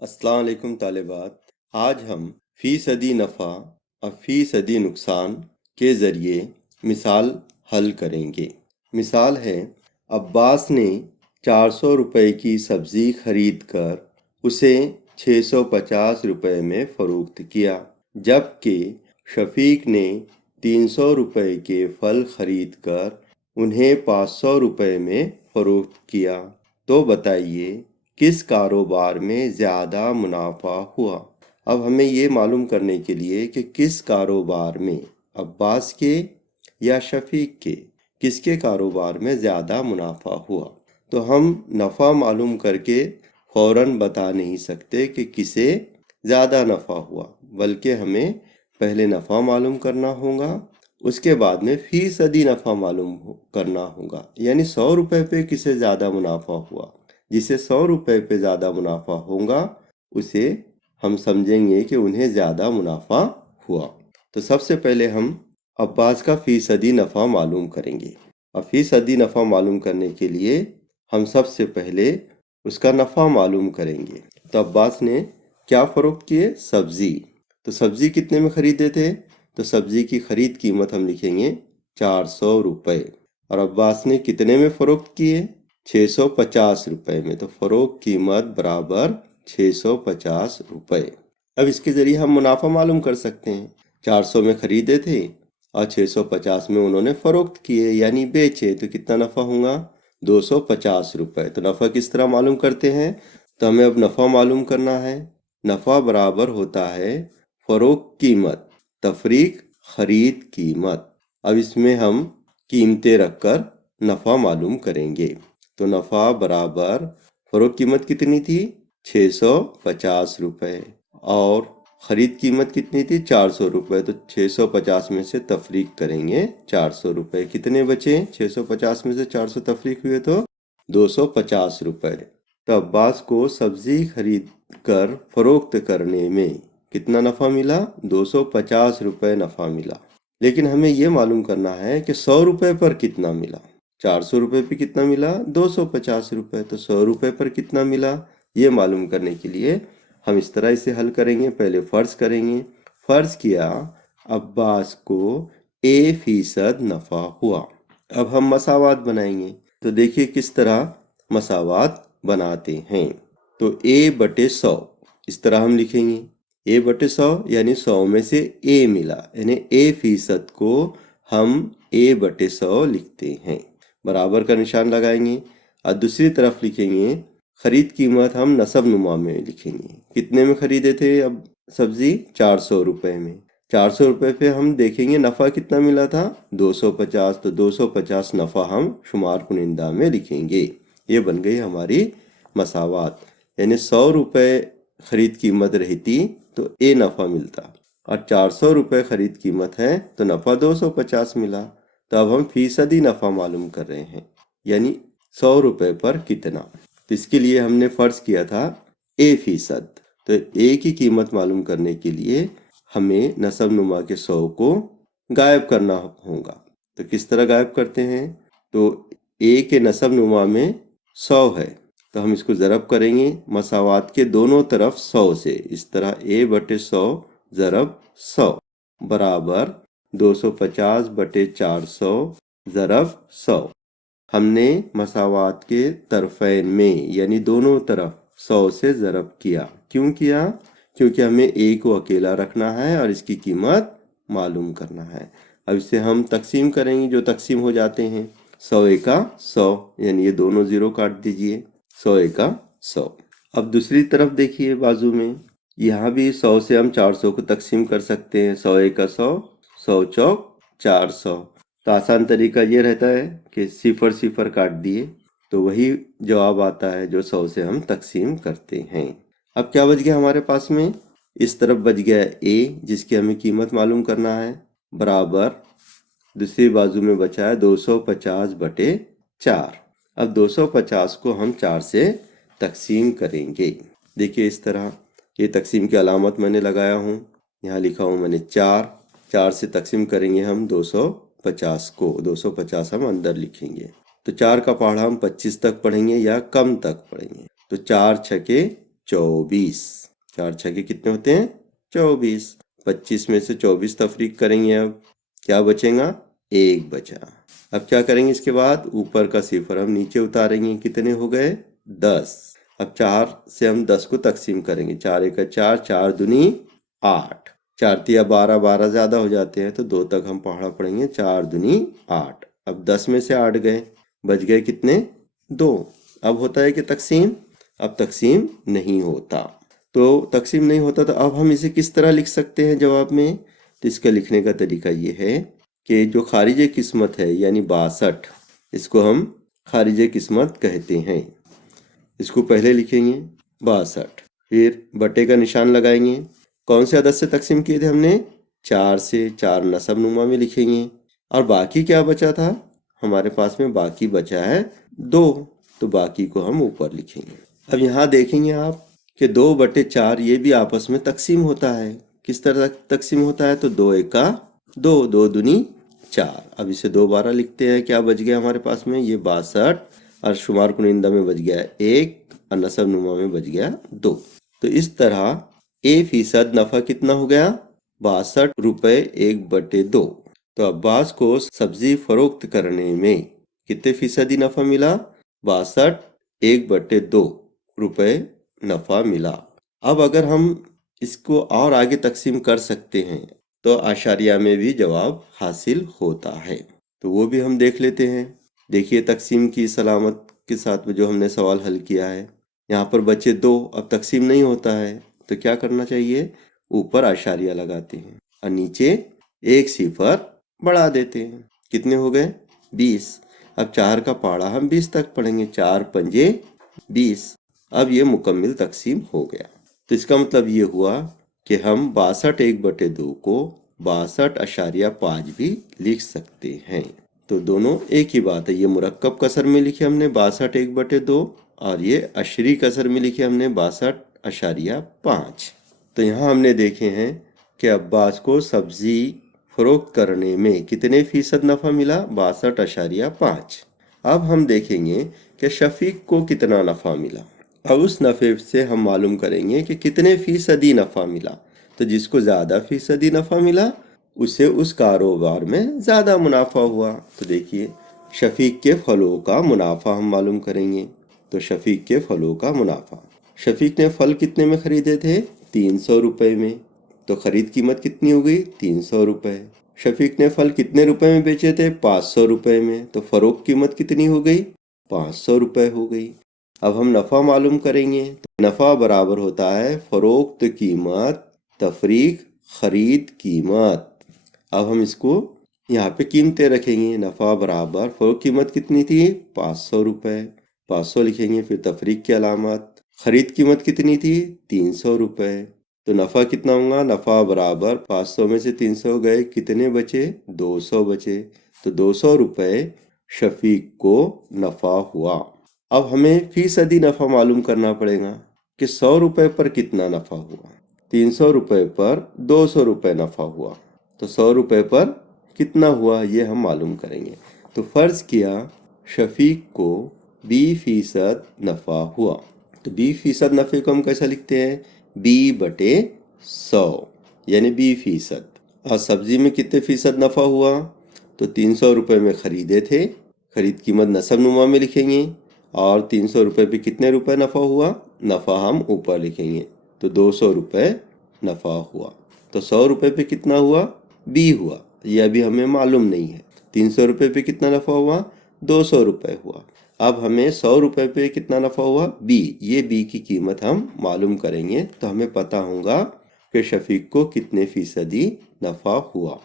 अस्सलाम वालेकुम तालिबात। आज हम फीसदी नफ़ा और फीसदी नुकसान के ज़रिए मिसाल हल करेंगे। मिसाल है, अब्बास ने 400 रुपए की सब्ज़ी खरीद कर उसे 650 रुपए में फ़रोख्त किया, जबकि शफ़ीक ने 300 रुपए के फल खरीद कर उन्हें 500 रुपए में फ़रोख्त किया। तो बताइए किस कारोबार में ज़्यादा मुनाफा हुआ। अब हमें ये मालूम करने के लिए कि किस कारोबार में, अब्बास के या शफ़ीक के, किसके कारोबार में ज़्यादा मुनाफा हुआ। तो हम नफ़ा मालूम करके फ़ौरन बता नहीं सकते कि किसे ज़्यादा नफ़ा हुआ, बल्कि हमें पहले नफ़ा मालूम करना होगा, उसके बाद में फीसदी नफ़ा मालूम करना होगा। यानी 100 रुपए पे किसे ज़्यादा मुनाफा हुआ, जिसे 100 रुपए पे ज़्यादा मुनाफा होगा उसे हम समझेंगे कि उन्हें ज़्यादा मुनाफा हुआ। तो सबसे पहले हम अब्बास का फीसदी नफ़ा मालूम करेंगे। और फीसदी नफ़ा मालूम करने के लिए हम सबसे पहले उसका नफ़ा मालूम करेंगे। तो अब्बास ने क्या फ़रोख्त किए? सब्ज़ी। तो सब्ज़ी कितने में ख़रीदे थे? तो सब्ज़ी की ख़रीद कीमत हम लिखेंगे 400 रुपए। और अब्बास ने कितने में फ़रोख्त किए? 650 रुपए में। तो फ़रोख्त कीमत बराबर 650 रुपए। अब इसके ज़रिए हम मुनाफा मालूम कर सकते हैं। 400 में ख़रीदे थे और 650 में उन्होंने फ़रोख्त किए, यानी बेचे, तो कितना नफ़ा होगा? 250 रुपए। तो नफ़ा किस तरह मालूम करते हैं? तो हमें अब नफ़ा मालूम करना है। नफ़ा बराबर होता है फ़रोख्त कीमत तफरीक ख़रीद कीमत। अब इसमें हम कीमतें रखकर नफ़ा मालूम करेंगे। तो नफ़ा बराबर फ़रोख्त कीमत कितनी थी? 650 रुपए। और ख़रीद कीमत कितनी थी? 400 रुपए। तो 650 में से तफरीक करेंगे 400 रुपए। कितने बचे? 650 में से 400 तफरीक हुए तो 250 रुपए। तो अब्बास को सब्ज़ी खरीद कर फ़रोख्त करने में कितना नफ़ा मिला? 250 रुपए नफ़ा मिला। लेकिन हमें ये मालूम करना है कि 100 रुपए पर कितना मिला। 400 रुपए पे कितना मिला? 250 रुपए। तो 100 रुपए पर कितना मिला, ये मालूम करने के लिए हम इस तरह इसे हल करेंगे। पहले फ़र्ज़ करेंगे। फ़र्ज़ किया अब्बास को A% नफ़ा हुआ। अब हम मसावात बनाएंगे। तो देखिए किस तरह मसावात बनाते हैं। तो A/100 इस तरह हम लिखेंगे। A/100 यानी 100 में से A मिला, यानी A% को हम A/100 लिखते हैं। बराबर का निशान लगाएंगे और दूसरी तरफ लिखेंगे ख़रीद कीमत हम नसब नुमा में लिखेंगे। कितने में ख़रीदे थे अब सब्ज़ी? 400 रुपए में। 400 रुपए पे हम देखेंगे नफ़ा कितना मिला था? 250। तो 250 नफ़ा हम शुमार कुनिंदा में लिखेंगे। ये बन गई हमारी मसावात। यानी 100 रुपए ख़रीद कीमत रहती तो ए नफ़ा मिलता, और 400 रुपए ख़रीद कीमत है तो नफ़ा 250 मिला। तो अब हम फीसदी नफ़ा मालूम कर रहे हैं, यानी 100 रुपए पर कितना। तो इसके लिए हमने फ़र्ज़ किया था A%। तो A की कीमत मालूम करने के लिए हमें नसब नुमा के 100 को गायब करना होगा। तो किस तरह गायब करते हैं? तो A के नसब नुमा में 100 है, तो हम इसको ज़रब करेंगे मसावात के दोनों तरफ 100 से। इस तरह A/100 ज़रब 100 बराबर 250/400 ज़रब 100। हमने मसावात के तरफ़ैन में, यानी दोनों तरफ 100 से ज़रब किया। क्यों किया? क्योंकि हमें A को अकेला रखना है और इसकी कीमत मालूम करना है। अब इसे हम तकसीम करेंगे, जो तकसीम हो जाते हैं। 100 एका 100, यानी ये दोनों ज़ीरो काट दीजिए। 100 एका 100। अब दूसरी तरफ देखिए बाजू में, यहाँ भी 100 से हम 400 को तकसीम कर सकते हैं। 100 एका 100, 100 चौक 400। तो आसान तरीका ये रहता है कि सिफर सिफर काट दिए तो वही जवाब आता है जो 100 से हम तकसीम करते हैं। अब क्या बच गया हमारे पास में? इस तरफ बच गया A, जिसकी हमें कीमत मालूम करना है, बराबर दूसरी बाजू में बचा है 250/4। अब 250 को हम 4 से तकसीम करेंगे। देखिए इस तरह, ये तकसीम की अलामत मैंने लगाया हूँ, यहाँ लिखा हूँ मैंने 4 से तकसीम करेंगे हम 250 को। 250 हम अंदर लिखेंगे। तो 4 का पहाड़ा हम 25 तक पढ़ेंगे या कम तक पढ़ेंगे। तो 4 छके 24। 4 छक्के कितने होते हैं? 24। 25 में से 24 तफरीक करेंगे, अब क्या बचेगा? 1 बचा। अब क्या करेंगे इसके बाद? ऊपर का सिफर हम नीचे उतारेंगे, कितने हो गए? 10। अब 4 से हम 10 को तकसीम करेंगे, 4 एक 4, 4 दूनी 8, 4 तिया 12, 12 ज़्यादा हो जाते हैं तो 2 तक हम पढ़ा पड़ेंगे, 4 दूनी 8। अब 10 में से 8 गए, बच गए कितने? 2। अब होता है कि तकसीम? अब तकसीम नहीं होता। तो तकसीम नहीं होता तो अब हम इसे किस तरह लिख सकते हैं जवाब में? तो इसका लिखने का तरीका ये है कि जो खारिज किस्मत है यानी 62, इसको हम खारिज किस्मत कहते हैं। इसको पहले लिखेंगे 62, फिर बटे का निशान लगाएंगे। कौन से अदद से तकसीम किए थे हमने? 4 से। 4 नसब नुमा में लिखेंगे। और बाकी क्या बचा था हमारे पास में? बाकी बचा है 2, तो बाकी को हम ऊपर लिखेंगे। अब यहाँ देखेंगे आप कि 2/4 ये भी आपस में तकसीम होता है। किस तरह तकसीम होता है? तो 2 एक का 2, 2 दूनी 4। अब इसे दोबारा लिखते हैं, क्या बच गया हमारे पास में? ये 62, और शुमार कुनिंदा में बच गया 1, और नसब नुमा में बच गया 2। तो इस तरह A% नफ़ा कितना हो गया? 62 रुपये 1/2। तो अब्बास को सब्जी फरोख्त करने में कितने फीसदी नफ़ा मिला? 62 1/2 रुपये नफ़ा मिला। अब अगर हम इसको और आगे तकसीम कर सकते हैं तो आशारिया में भी जवाब हासिल होता है, तो वो भी हम देख लेते हैं। देखिए तकसीम की सलामत के साथ में जो हमने सवाल हल किया है, यहाँ पर बचे 2, अब तकसीम नहीं होता है तो क्या करना चाहिए? ऊपर आशारिया लगाते हैं और नीचे एक सिफर बढ़ा देते हैं। कितने हो गए? 20। अब 4 का पहाड़ा हम 20 तक पढ़ेंगे, 4 पंजे 20। अब ये मुकम्मल तकसीम हो गया। तो इसका मतलब ये हुआ कि हम 62 1/2 को 62.5 भी लिख सकते हैं। तो दोनों एक ही बात है। ये मुरक्कब कसर में लिखे हमने 62 1/2, और ये अशरी कसर में लिखे हमने 62.5। तो यहाँ हमने देखे हैं कि अब्बास को सब्जी फरोख्त करने में कितने फीसद नफ़ा मिला? 62.5। अब हम देखेंगे कि शफीक को कितना नफ़ा मिला। अब उस नफ़े से हम मालूम करेंगे कि कितने फीसदी नफ़ा मिला। तो जिसको ज़्यादा फीसदी नफ़ा मिला उसे उस कारोबार में ज़्यादा मुनाफा हुआ। तो देखिए शफीक के फलों का मुनाफा हम मालूम करेंगे। तो शफीक के फलों का मुनाफा, शफीक ने फल कितने में ख़रीदे थे? 300 रुपये में। तो ख़रीद कीमत कितनी हो गई? 300 रुपये। शफीक ने फल कितने रुपए में बेचे थे? 500 रुपये में। तो फ़रोख्त कीमत कितनी हो गई? 500 रुपये हो गई। अब हम नफ़ा मालूम करेंगे। तो नफ़ा बराबर होता है फ़रोख्त कीमत तफरीक ख़रीद कीमत। अब हम इसको यहाँ पे कीमतें रखेंगे। नफ़ा बराबर फ़रोख्त कीमत कितनी थी? 500 रुपये। 500 लिखेंगे, फिर तफरीक की अलामत। ख़रीद कीमत कितनी थी? 300 रुपये। तो नफ़ा कितना होगा? नफ़ा बराबर 500 में से 300 गए, कितने बचे? 200 बचे। तो 200 रुपये शफीक को नफ़ा हुआ। अब हमें फीसदी नफ़ा मालूम करना पड़ेगा कि 100 रुपये पर कितना नफ़ा हुआ। 300 रुपये पर 200 रुपये नफ़ा हुआ, तो 100 रुपये पर कितना हुआ ये हम मालूम करेंगे। तो फ़र्ज़ किया शफीक को 20% नफ़ा हुआ। तो 20% नफ़े को हम कैसा लिखते हैं? 20/100 यानी 20%। और सब्ज़ी में कितने फीसद नफ़ा हुआ? तो 300 रुपये में ख़रीदे थे, ख़रीद कीमत नसब नुमा में लिखेंगे, और 300 रुपये पे कितने रुपए नफ़ा हुआ? नफ़ा हम ऊपर लिखेंगे, तो 200 रुपये नफ़ा हुआ। तो 100 रुपये पे कितना हुआ? 20 हुआ, यह अभी हमें मालूम नहीं है। 300 रुपये पे कितना नफ़ा हुआ? 200 रुपये हुआ। अब हमें 100 रुपये पे कितना नफ़ा हुआ? 20। ये 20 की कीमत हम मालूम करेंगे तो हमें पता होगा कि शफीक को कितने फीसदी नफ़ा हुआ।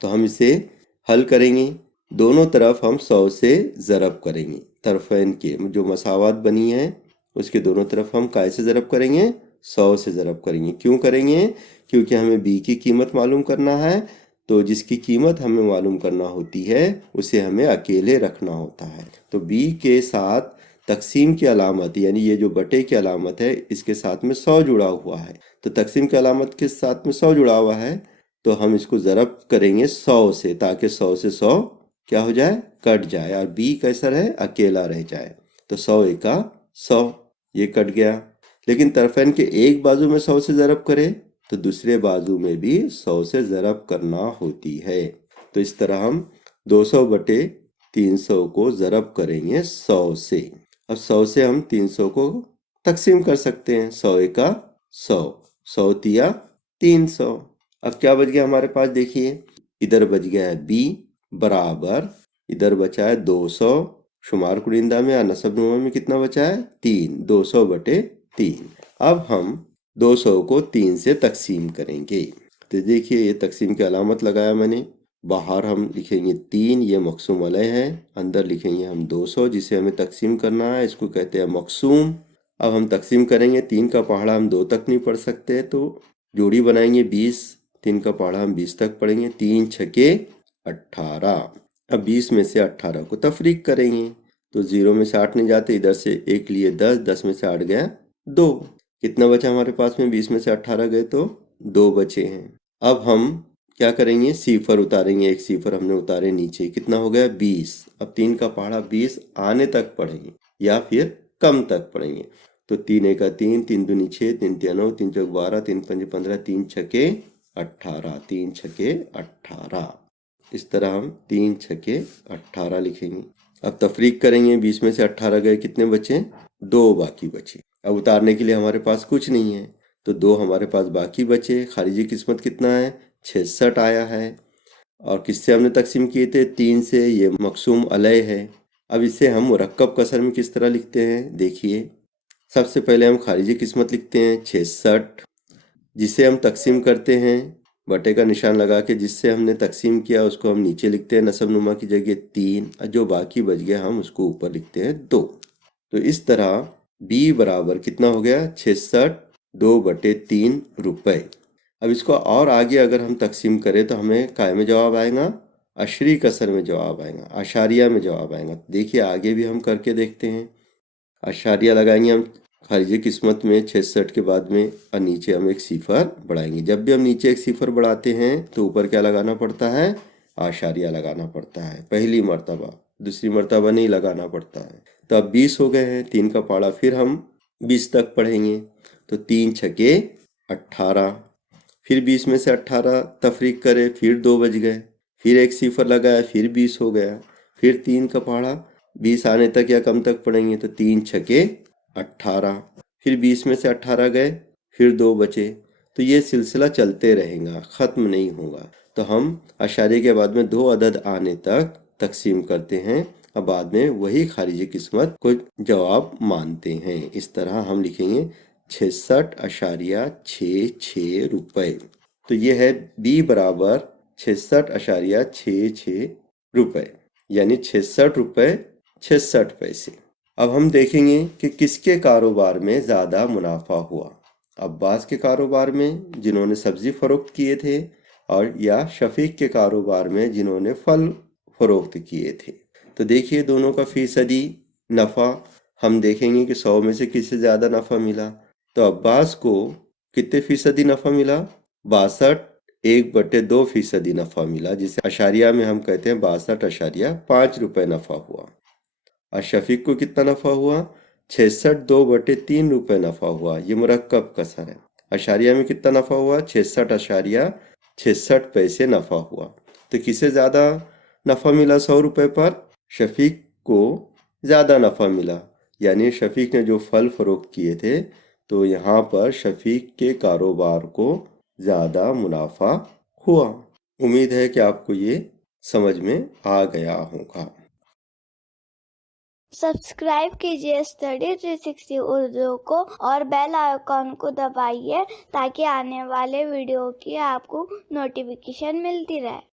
तो हम इसे हल करेंगे। दोनों तरफ हम 100 से ज़रब करेंगे। तरफ़ैन के जो मसावत बनी है उसके दोनों तरफ हम काय से ज़रब करेंगे? 100 से ज़रब करेंगे। क्यों करेंगे? क्योंकि हमें बी की कीमत मालूम करना है। तो जिसकी कीमत हमें मालूम करना होती है उसे हमें अकेले रखना होता है। तो बी के साथ तकसीम की अलामत यानी ये जो बटे की अलामत है इसके साथ में 100 जुड़ा हुआ है। तो तकसीम की अलामत के साथ में 100 जुड़ा हुआ है तो हम इसको ज़रब करेंगे 100 से, ताकि 100 से 100 क्या हो जाए? कट जाए, और बी कैसा रहे? अकेला रह जाए। तो 100 एका 100, ये कट गया। لیکن طرفین کے ایک بازو میں 100 سے ضرب کرے تو دوسرے بازو میں بھی 100 سے ضرب کرنا ہوتی ہے. تو اس طرح ہم 200/300 کو ضرب کریں گے 100 سے. اب 100 سے ہم 300 کو تقسیم کر سکتے ہیں. 100 کا 100، 100 تیا 300. اب کیا بچ گیا ہمارے پاس؟ دیکھیے ادھر بچ گیا ہے b برابر، ادھر بچا ہے 200، شمار کنندہ میں اور نصب نما میں کتنا بچا ہے؟ 3، 200/3. اب ہم 200 کو 3 سے تقسیم کریں گے. تو دیکھیے یہ تقسیم کی علامت لگایا میں نے. باہر ہم لکھیں گے 3، یہ مقسوم علیہ ہے. اندر لکھیں گے ہم 200 جسے ہمیں تقسیم کرنا ہے، اس کو کہتے ہیں مقسوم. اب ہم تقسیم کریں گے. 3 کا پہاڑا ہم 2 تک نہیں پڑھ سکتے تو جوڑی بنائیں گے 20. 3 کا پہاڑا ہم 20 تک پڑھیں گے. 3 چھکے 18. اب 20 میں سے 18 کو تفریق کریں گے تو 0 میں سے 8 نہیں جاتے، ادھر سے 1 لیے 10، 10 میں سے 8 گیا 2. کتنا بچا ہمارے پاس میں؟ 20 میں سے 18 گئے تو 2 بچے ہیں. اب ہم کیا کریں گے؟ صفر اتاریں گے. ایک صفر ہم نے اتارے نیچے، کتنا ہو گیا؟ 20. اب 3 کا پہاڑا 20 آنے تک پڑھیں گے یا پھر کم تک پڑھیں گے. تو 3 ایک 3، 3 دونی 6، 3 تیا 9، 3 چوک 12، 3 پنج 15، 3 چھکے 18، 3 چھکے 18. اس طرح ہم 3 چھکے 18 لکھیں گے. اب تفریق کریں گے. 20 میں سے 18 گئے، کتنے بچے؟ 2 باقی بچے. اب اتارنے کے لیے ہمارے پاس کچھ نہیں ہے تو 2 ہمارے پاس باقی بچے. خارجی قسمت کتنا ہے؟ 66 آیا ہے. اور کس سے ہم نے تقسیم کیے تھے؟ 3 سے. یہ مقسوم علیہ ہے. اب اسے ہم مرکب کسر میں کس طرح لکھتے ہیں؟ دیکھیے سب سے پہلے ہم خارجی قسمت لکھتے ہیں 66، جسے ہم تقسیم کرتے ہیں بٹے کا نشان لگا کے. جس سے ہم نے تقسیم کیا اس کو ہم نیچے لکھتے ہیں نصب نما کی جگہ 3، جو باقی بچ گیا ہم اس کو اوپر لکھتے ہیں 2. تو اس طرح b برابر کتنا ہو گیا؟ 66 2/3 روپے. اب اس کو اور آگے اگر ہم تقسیم کریں تو ہمیں قائم میں جواب آئے گا، عشری کسر میں جواب آئے گا، اشاریہ میں جواب آئے گا. دیکھیے آگے بھی ہم کر کے دیکھتے ہیں. اشاریہ لگائیں گے ہم خارجی قسمت میں 66 کے بعد میں، اور نیچے ہم ایک صفر بڑھائیں گے. جب بھی ہم نیچے ایک صفر بڑھاتے ہیں تو اوپر کیا لگانا پڑتا ہے؟ اشاریہ لگانا پڑتا ہے. پہلی مرتبہ، دوسری مرتبہ نہیں لگانا پڑتا ہے. تو اب 20 ہو گئے ہیں. 3 کا پہاڑا پھر ہم 20 تک پڑھیں گے تو 3 چھکے 18. پھر 20 میں سے 18 تفریق کرے، پھر 2 بچ گئے. پھر ایک صفر لگایا، پھر 20 ہو گیا. پھر 3 کا پہاڑا 20 آنے تک یا کم تک پڑھیں گے تو 3 چھکے 18. پھر 20 میں سے 18 گئے، پھر 2 بچے. تو یہ سلسلہ چلتے رہے گا، ختم نہیں ہوگا. تو ہم اشاریہ کے بعد میں 2 عدد آنے تک تقسیم کرتے ہیں اور بعد میں وہی خارجی قسمت کو جواب مانتے ہیں. اس طرح ہم لکھیں گے 66.66 روپے. تو یہ ہے b برابر 66.66 روپے، یعنی 66 روپے 66 پیسے. اب ہم دیکھیں گے کہ کس کے کاروبار میں زیادہ منافع ہوا. عباس کے کاروبار میں جنہوں نے سبزی فروخت کیے تھے، اور یا شفیق کے کاروبار میں جنہوں نے پھل فروخت کیے تھے. تو دیکھیے دونوں کا فیصدی نفع ہم دیکھیں گے کہ 100 میں سے کس سے زیادہ نفع ملا. تو عباس کو کتنے فیصدی نفع ملا؟ 62 1/2% نفع ملا، جسے اشاریہ میں ہم کہتے ہیں 62.5 روپے نفع ہوا. اور شفیق کو کتنا نفع ہوا؟ 66 2/3 روپے نفع ہوا. یہ مرکب کسر ہے. اشاریہ میں کتنا نفع ہوا؟ 66.66 پیسے نفع ہوا. تو کسے زیادہ نفع ملا 100 روپے پر؟ شفیق کو زیادہ نفع ملا. یعنی شفیق نے جو پھل فروخت کیے تھے تو یہاں پر شفیق کے کاروبار کو زیادہ منافع ہوا. امید ہے کہ آپ کو یہ سمجھ میں آ گیا ہوگا. سبسکرائب کیجیے اسٹڈی 360 اردو کو اور بیل آئیکن کو دبائیے تاکہ آنے والے ویڈیو کی آپ کو نوٹیفیکیشن ملتی رہے.